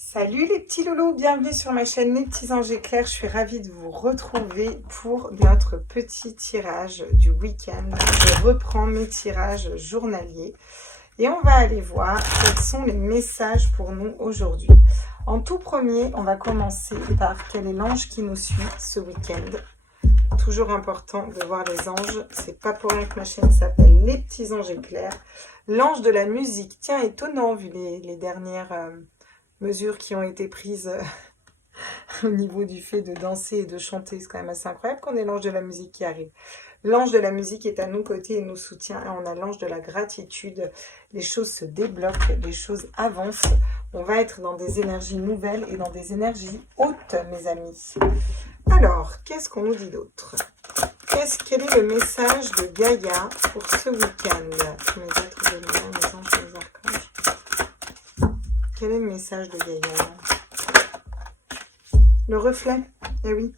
Salut les petits loulous, bienvenue sur ma chaîne Les Petits Anges Éclairs. Je suis ravie de vous retrouver pour notre petit tirage du week-end. Je reprends mes tirages journaliers et on va aller voir quels sont les messages pour nous aujourd'hui. En tout premier, on va commencer par quel est l'ange qui nous suit ce week-end. Toujours important de voir les anges, c'est pas pour rien que ma chaîne s'appelle Les Petits Anges Éclairs. L'ange de la musique, tiens, étonnant vu les dernières... mesures qui ont été prises au niveau du fait de danser et de chanter. C'est quand même assez incroyable qu'on ait l'ange de la musique qui arrive. L'ange de la musique est à nos côtés et nous soutient. Et on a l'ange de la gratitude. Les choses se débloquent, les choses avancent. On va être dans des énergies nouvelles et dans des énergies hautes, mes amis. Alors, qu'est-ce qu'on nous dit d'autre? Quel est le message de Gaïa pour ce week-end? Mes êtres de lumière, mes anges, mes archanges. Quel est le message de Gaïa? Le reflet, eh oui.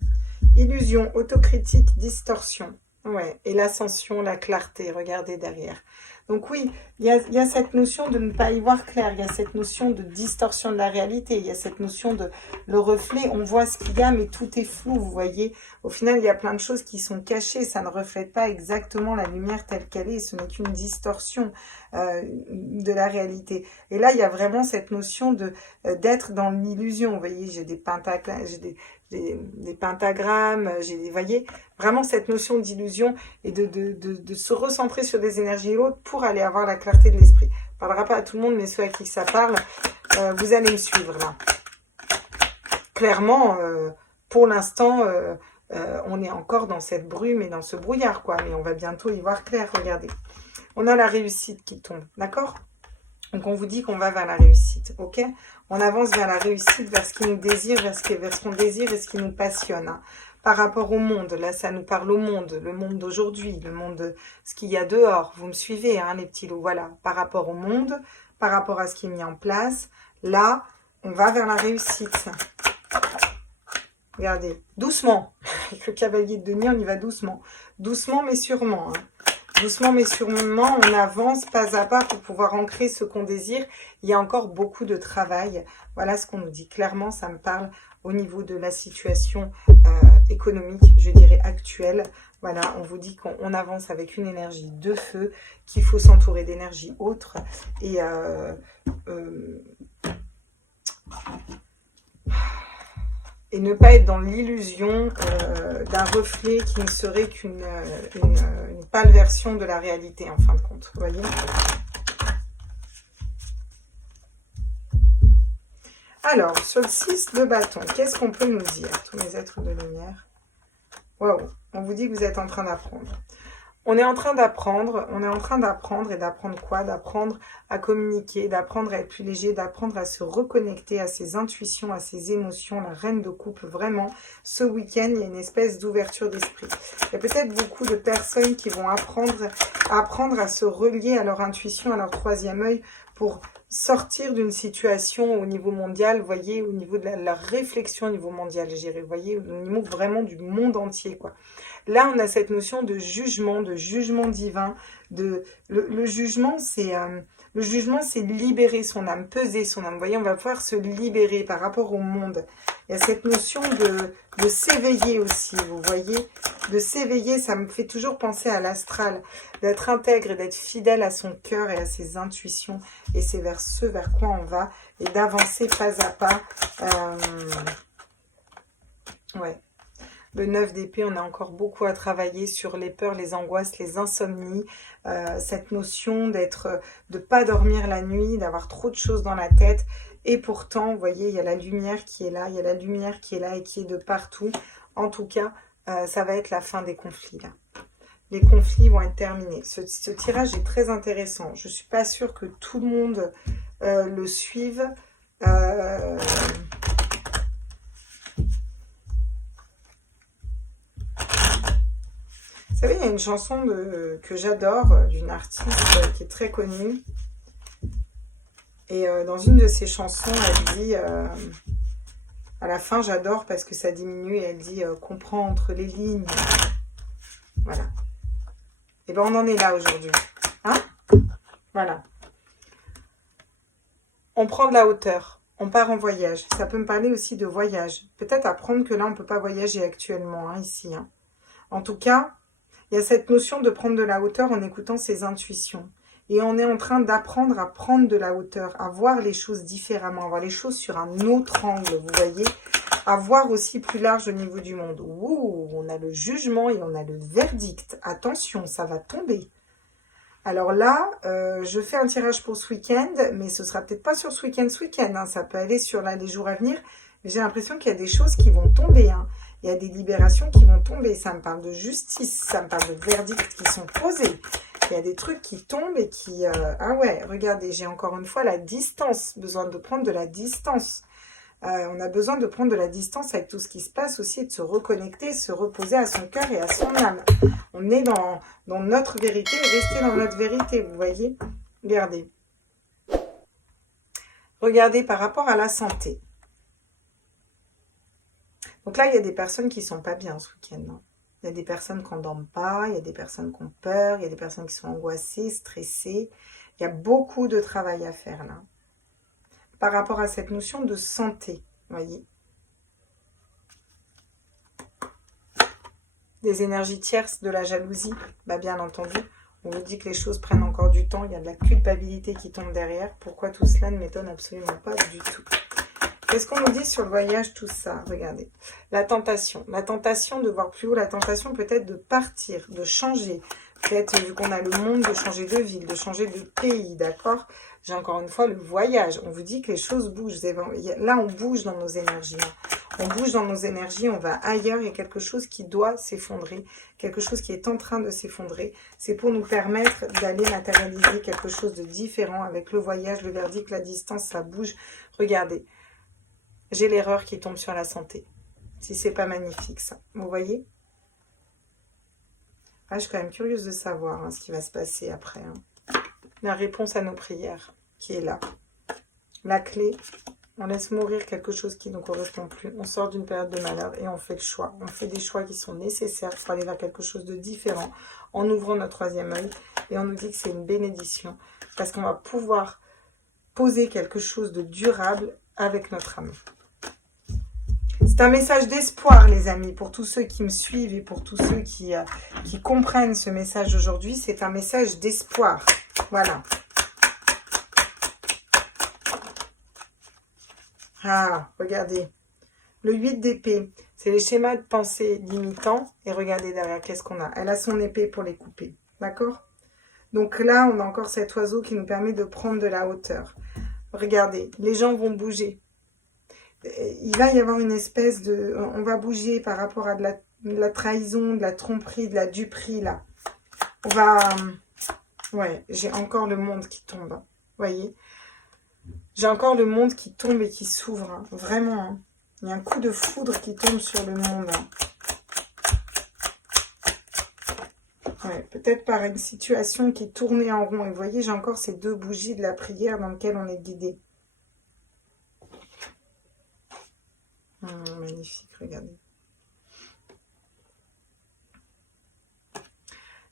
Illusion, autocritique, distorsion. Ouais, et l'ascension, la clarté, regardez derrière. Donc oui, il y a cette notion de ne pas y voir clair, il y a cette notion de distorsion de la réalité, il y a cette notion de le reflet, on voit ce qu'il y a, mais tout est flou, vous voyez. Au final, il y a plein de choses qui sont cachées, ça ne reflète pas exactement la lumière telle qu'elle est, ce n'est qu'une distorsion de la réalité. Et là, il y a vraiment cette notion de d'être dans l'illusion, vous voyez, j'ai des pentagrammes, des pentagrammes, vous voyez, vraiment cette notion d'illusion et de se recentrer sur des énergies hautes pour aller avoir la clarté de l'esprit. Je ne parlera pas à tout le monde, mais ceux à qui ça parle, vous allez me suivre là. Clairement, pour l'instant, on est encore dans cette brume et dans ce brouillard, quoi. Mais on va bientôt y voir clair, regardez. On a la réussite qui tombe, d'accord ? Donc, on vous dit qu'on va vers la réussite, ok? On avance vers la réussite, vers ce qui nous désire, vers ce qu'on désire et ce qui nous passionne. Hein. Par rapport au monde, là, ça nous parle au monde, le monde d'aujourd'hui, le monde de ce qu'il y a dehors. Vous me suivez, hein, les petits loups, voilà. Par rapport au monde, par rapport à ce qui est mis en place, là, on va vers la réussite. Regardez, doucement. Avec le cavalier de denier, on y va doucement. Doucement, mais sûrement, hein. Doucement mais sûrement, on avance pas à pas pour pouvoir ancrer ce qu'on désire. Il y a encore beaucoup de travail. Voilà ce qu'on nous dit. Clairement, ça me parle au niveau de la situation économique, je dirais actuelle. Voilà, on vous dit qu'on avance avec une énergie de feu, qu'il faut s'entourer d'énergie autre. Et ne pas être dans l'illusion d'un reflet qui ne serait qu'une pâle version de la réalité, en fin de compte. Vous voyez ? Alors, sur le 6 de bâton, qu'est-ce qu'on peut nous dire, tous mes êtres de lumière? Waouh, on vous dit que vous êtes en train d'apprendre. On est en train d'apprendre et d'apprendre quoi? D'apprendre à communiquer, d'apprendre à être plus léger, d'apprendre à se reconnecter à ses intuitions, à ses émotions. La reine de coupe, vraiment, ce week-end, il y a une espèce d'ouverture d'esprit. Il y a peut-être beaucoup de personnes qui vont apprendre à se relier à leur intuition, à leur troisième œil pour sortir d'une situation au niveau mondial, vous voyez, au niveau de la réflexion au niveau mondial, je dirais, vous voyez, au niveau vraiment du monde entier, quoi. Là, on a cette notion de jugement divin. Le jugement, c'est libérer son âme, peser son âme. Vous voyez, on va pouvoir se libérer par rapport au monde. Il y a cette notion de s'éveiller aussi, vous voyez. De s'éveiller, ça me fait toujours penser à l'astral. D'être intègre et d'être fidèle à son cœur et à ses intuitions. Et c'est vers ce vers quoi on va. Et d'avancer pas à pas. Ouais. Le 9 d'épée, on a encore beaucoup à travailler sur les peurs, les angoisses, les insomnies, cette notion de pas dormir la nuit, d'avoir trop de choses dans la tête. Et pourtant, vous voyez, il y a la lumière qui est là, il y a la lumière qui est là et qui est de partout. En tout cas, ça va être la fin des conflits, là. Les conflits vont être terminés. Ce tirage est très intéressant. Je ne suis pas sûre que tout le monde le suive. Vous savez, il y a une chanson que j'adore, d'une artiste qui est très connue. Et dans une de ses chansons, elle dit, à la fin, j'adore parce que ça diminue, et elle dit « comprends entre les lignes ». Voilà. Et bien, on en est là aujourd'hui. Hein? Voilà. On prend de la hauteur. On part en voyage. Ça peut me parler aussi de voyage. Peut-être apprendre que là, on ne peut pas voyager actuellement, hein, ici. Hein. En tout cas, il y a cette notion de prendre de la hauteur en écoutant ses intuitions. Et on est en train d'apprendre à prendre de la hauteur, à voir les choses différemment, à voir les choses sur un autre angle, vous voyez, à voir aussi plus large au niveau du monde. Ouh, on a le jugement et on a le verdict. Attention, ça va tomber. Alors là, je fais un tirage pour ce week-end, mais ce sera peut-être pas sur ce week-end, hein, ça peut aller sur là, les jours à venir. Mais j'ai l'impression qu'il y a des choses qui vont tomber. Hein. Il y a des libérations qui vont tomber. Ça me parle de justice, ça me parle de verdicts qui sont posés. Il y a des trucs qui tombent et qui... Ah ouais, regardez, j'ai encore une fois la distance, besoin de prendre de la distance. On a besoin de prendre de la distance avec tout ce qui se passe aussi, et de se reconnecter, se reposer à son cœur et à son âme. On est dans notre vérité, rester dans notre vérité, vous voyez. Regardez. Regardez par rapport à la santé. Donc là, il y a des personnes qui ne sont pas bien ce week-end. Hein. Il y a des personnes qui n'endorment pas, il y a des personnes qui ont peur, il y a des personnes qui sont angoissées, stressées. Il y a beaucoup de travail à faire là. Par rapport à cette notion de santé, vous voyez. Des énergies tierces, de la jalousie, bah bien entendu. On vous dit que les choses prennent encore du temps, il y a de la culpabilité qui tombe derrière. Pourquoi tout cela ne m'étonne absolument pas du tout. Qu'est-ce qu'on nous dit sur le voyage, tout ça? Regardez. La tentation de voir plus haut, la tentation peut-être de partir, de changer. Peut-être, vu qu'on a le monde, de changer de ville, de changer de pays, d'accord? J'ai encore une fois le voyage. On vous dit que les choses bougent. Là, on bouge dans nos énergies. On bouge dans nos énergies, on va ailleurs. Il y a quelque chose qui doit s'effondrer, quelque chose qui est en train de s'effondrer. C'est pour nous permettre d'aller matérialiser quelque chose de différent avec le voyage, le verdict, la distance, ça bouge. Regardez, j'ai l'erreur qui tombe sur la santé. Si c'est pas magnifique, ça. Vous voyez? Ah, je suis quand même curieuse de savoir hein, ce qui va se passer après. Hein. La réponse à nos prières qui est là. La clé, on laisse mourir quelque chose qui ne nous correspond plus. On sort d'une période de malheur et on fait le choix. On fait des choix qui sont nécessaires pour aller vers quelque chose de différent en ouvrant notre troisième œil. Et on nous dit que c'est une bénédiction parce qu'on va pouvoir poser quelque chose de durable avec notre âme. C'est un message d'espoir, les amis, pour tous ceux qui me suivent et pour tous ceux qui comprennent ce message aujourd'hui. C'est un message d'espoir. Voilà. Ah, regardez. Le 8 d'épée, c'est les schémas de pensée limitants. Et regardez derrière, qu'est-ce qu'on a? Elle a son épée pour les couper. D'accord? Donc là, on a encore cet oiseau qui nous permet de prendre de la hauteur. Regardez, les gens vont bouger. Il va y avoir une espèce de... On va bouger par rapport à de la trahison, de la tromperie, de la duperie, là. On va... Ouais, j'ai encore le monde qui tombe. Vous voyez? J'ai encore le monde qui tombe et qui s'ouvre. Hein. Vraiment. Hein. Il y a un coup de foudre qui tombe sur le monde. Hein. Ouais, peut-être par une situation qui tournait en rond. Et vous voyez, j'ai encore ces deux bougies de la prière dans lesquelles on est guidé. Magnifique, regardez.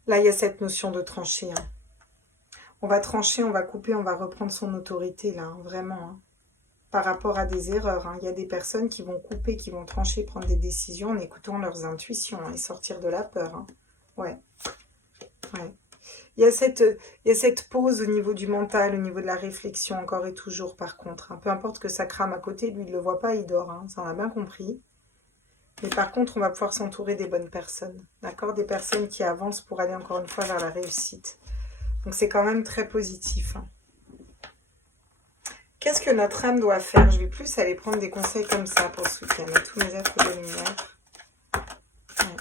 Là, il y a cette notion de trancher. Hein. On va trancher, on va couper, on va reprendre son autorité, là, hein, vraiment. Hein. Par rapport à des erreurs. Hein. Il y a des personnes qui vont couper, qui vont trancher, prendre des décisions en écoutant leurs intuitions hein, et sortir de la peur. Hein. Ouais. Ouais. Il y a cette pause au niveau du mental, au niveau de la réflexion, encore et toujours, par contre. Hein. Peu importe que ça crame à côté, lui, il ne le voit pas, il dort. Hein. Ça, on a bien compris. Mais par contre, on va pouvoir s'entourer des bonnes personnes. D'accord? Des personnes qui avancent pour aller encore une fois vers la réussite. Donc, c'est quand même très positif. Hein. Qu'est-ce que notre âme doit faire? Je vais plus aller prendre des conseils comme ça pour ce week-end. À tous mes êtres de lumière. Ouais.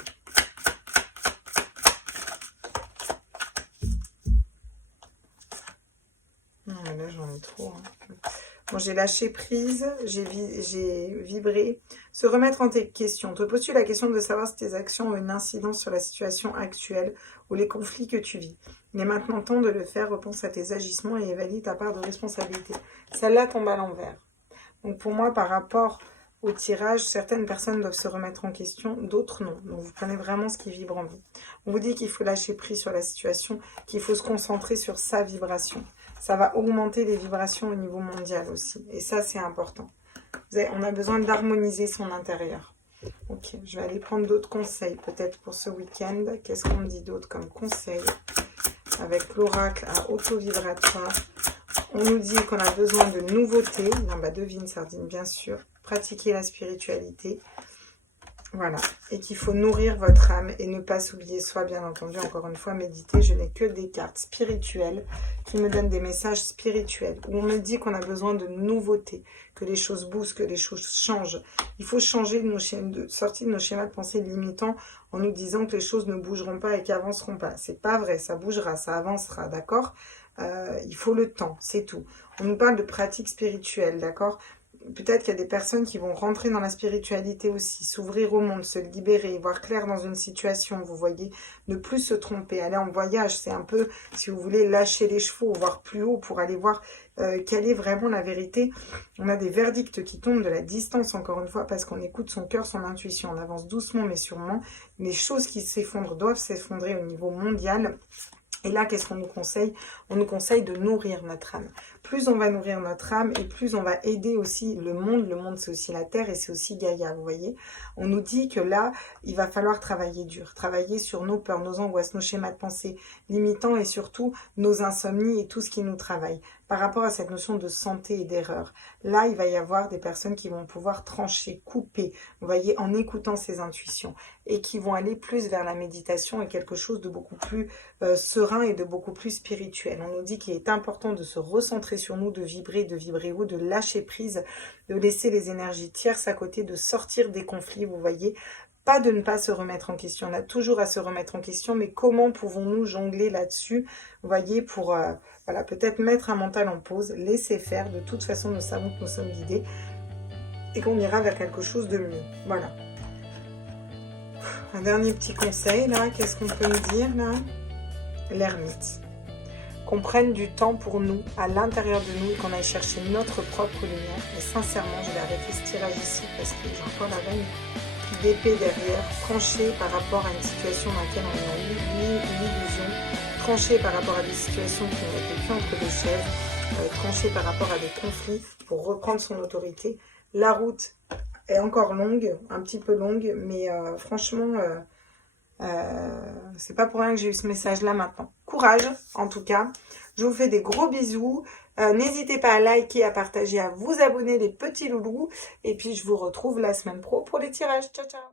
Là, j'en ai trop. Hein. Bon, j'ai lâché prise, j'ai vibré. Se remettre en question. Te poses-tu la question de savoir si tes actions ont une incidence sur la situation actuelle ou les conflits que tu vis? Il est maintenant temps de le faire. Repense à tes agissements et évalue ta part de responsabilité. Celle-là tombe à l'envers. Donc pour moi, par rapport au tirage, certaines personnes doivent se remettre en question, d'autres non. Donc vous prenez vraiment ce qui vibre en vous. On vous dit qu'il faut lâcher prise sur la situation, qu'il faut se concentrer sur sa vibration. ça va augmenter les vibrations au niveau mondial aussi. Et ça, c'est important. On a besoin d'harmoniser son intérieur. Ok, je vais aller prendre d'autres conseils peut-être pour ce week-end. Qu'est-ce qu'on me dit d'autre comme conseil avec l'oracle à auto-vibratoire? On nous dit qu'on a besoin de nouveautés. Non, bah devine, Sardine, bien sûr. Pratiquer la spiritualité. Voilà. Et qu'il faut nourrir votre âme et ne pas s'oublier soi, bien entendu. Encore une fois, méditer. Je n'ai que des cartes spirituelles qui me donnent des messages spirituels. Où on me dit qu'on a besoin de nouveautés, que les choses bougent, que les choses changent. Il faut changer sortir de nos schémas de pensée limitants en nous disant que les choses ne bougeront pas et qu'avanceront pas. C'est pas vrai, ça bougera, ça avancera, d'accord? Il faut le temps, c'est tout. On nous parle de pratiques spirituelles, d'accord? Peut-être qu'il y a des personnes qui vont rentrer dans la spiritualité aussi, s'ouvrir au monde, se libérer, voir clair dans une situation, vous voyez, ne plus se tromper, aller en voyage, c'est un peu, si vous voulez, lâcher les chevaux, voir plus haut pour aller voir quelle est vraiment la vérité. On a des verdicts qui tombent de la distance, encore une fois, parce qu'on écoute son cœur, son intuition, on avance doucement mais sûrement. Les choses qui s'effondrent doivent s'effondrer au niveau mondial. Et là, qu'est-ce qu'on nous conseille? On nous conseille de nourrir notre âme. Plus on va nourrir notre âme et plus on va aider aussi le monde. Le monde, c'est aussi la Terre et c'est aussi Gaïa, vous voyez. On nous dit que là, il va falloir travailler dur. Travailler sur nos peurs, nos angoisses, nos schémas de pensée limitants et surtout nos insomnies et tout ce qui nous travaille. Par rapport à cette notion de santé et d'erreur, là, il va y avoir des personnes qui vont pouvoir trancher, couper, vous voyez, en écoutant ces intuitions et qui vont aller plus vers la méditation et quelque chose de beaucoup plus serein et de beaucoup plus spirituel. On nous dit qu'il est important de se recentrer sur nous, de vibrer haut, de lâcher prise, de laisser les énergies tierces à côté, de sortir des conflits, vous voyez. Pas de ne pas se remettre en question, on a toujours à se remettre en question, mais comment pouvons-nous jongler là-dessus, vous voyez, pour voilà, peut-être mettre un mental en pause, laisser faire. De toute façon, nous savons que nous sommes guidés et qu'on ira vers quelque chose de mieux. Voilà. Un dernier petit conseil, là, qu'est-ce qu'on peut me dire, là? L'ermite. Qu'on prenne du temps pour nous, à l'intérieur de nous, et qu'on aille chercher notre propre lumière. Et sincèrement, je vais arrêter ce tirage ici, parce que j'ai encore la reine d'épée derrière, tranchée par rapport à une situation dans laquelle on a eu l'illusion, tranchée par rapport à des situations qui n'ont été plus entre des chaises, tranchée par rapport à des conflits, pour reprendre son autorité. La route est encore longue, un petit peu longue, mais franchement, c'est pas pour rien que j'ai eu ce message-là maintenant. Courage, en tout cas. Je vous fais des gros bisous. N'hésitez pas à liker, à partager, à vous abonner, les petits loulous. Et puis, je vous retrouve la semaine pro pour les tirages. Ciao, ciao.